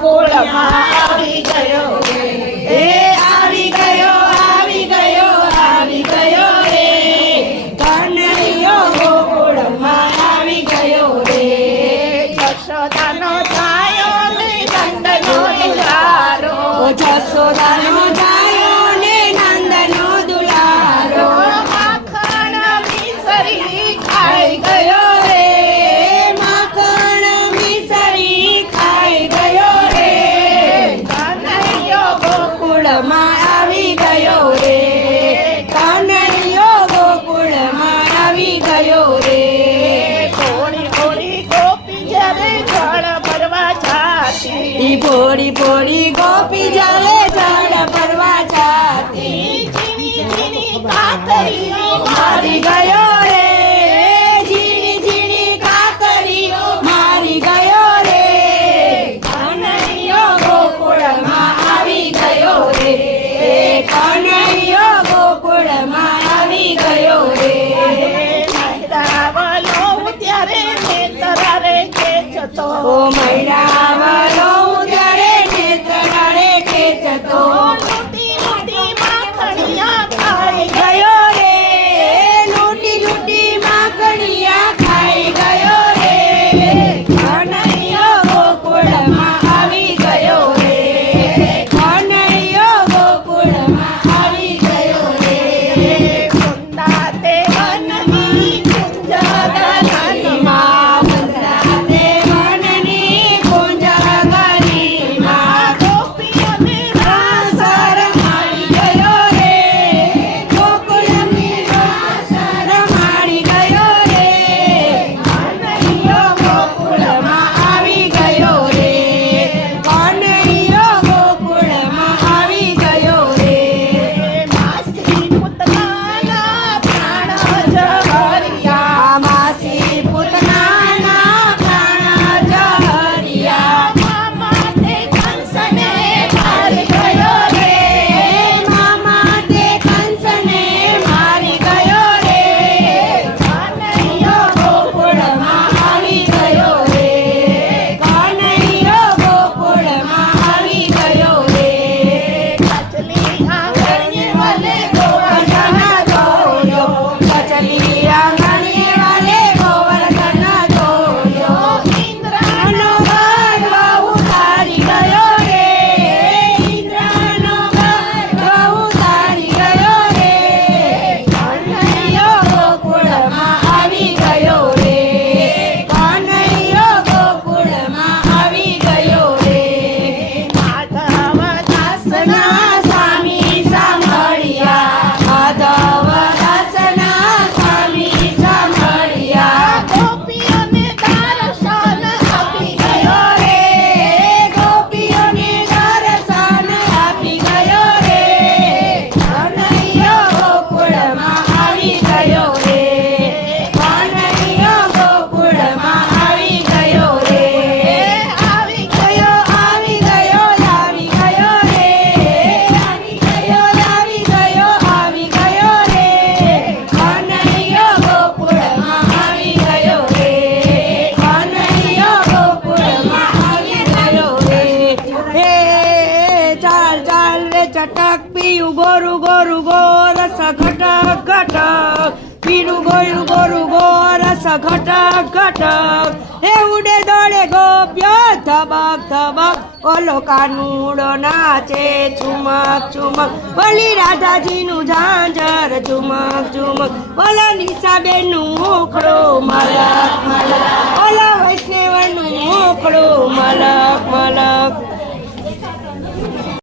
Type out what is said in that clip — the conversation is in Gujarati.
姑娘了 Oh my God. ચટક પી ઉગો રૂગો રૂગો રસ ઘટક ઘટક પી રૂગો રૂગો રૂગો રસ ઘટક ઘટક હે ઉડે દોડે ગોપ્ય ધબક ધબક ઓલો કાનુડો નાચે ચુમક ચુમક બલી રાધાજી નું ઝાંઝર ચુમક ચુમક ઓલા નિશાબેનનું ઓખડો મા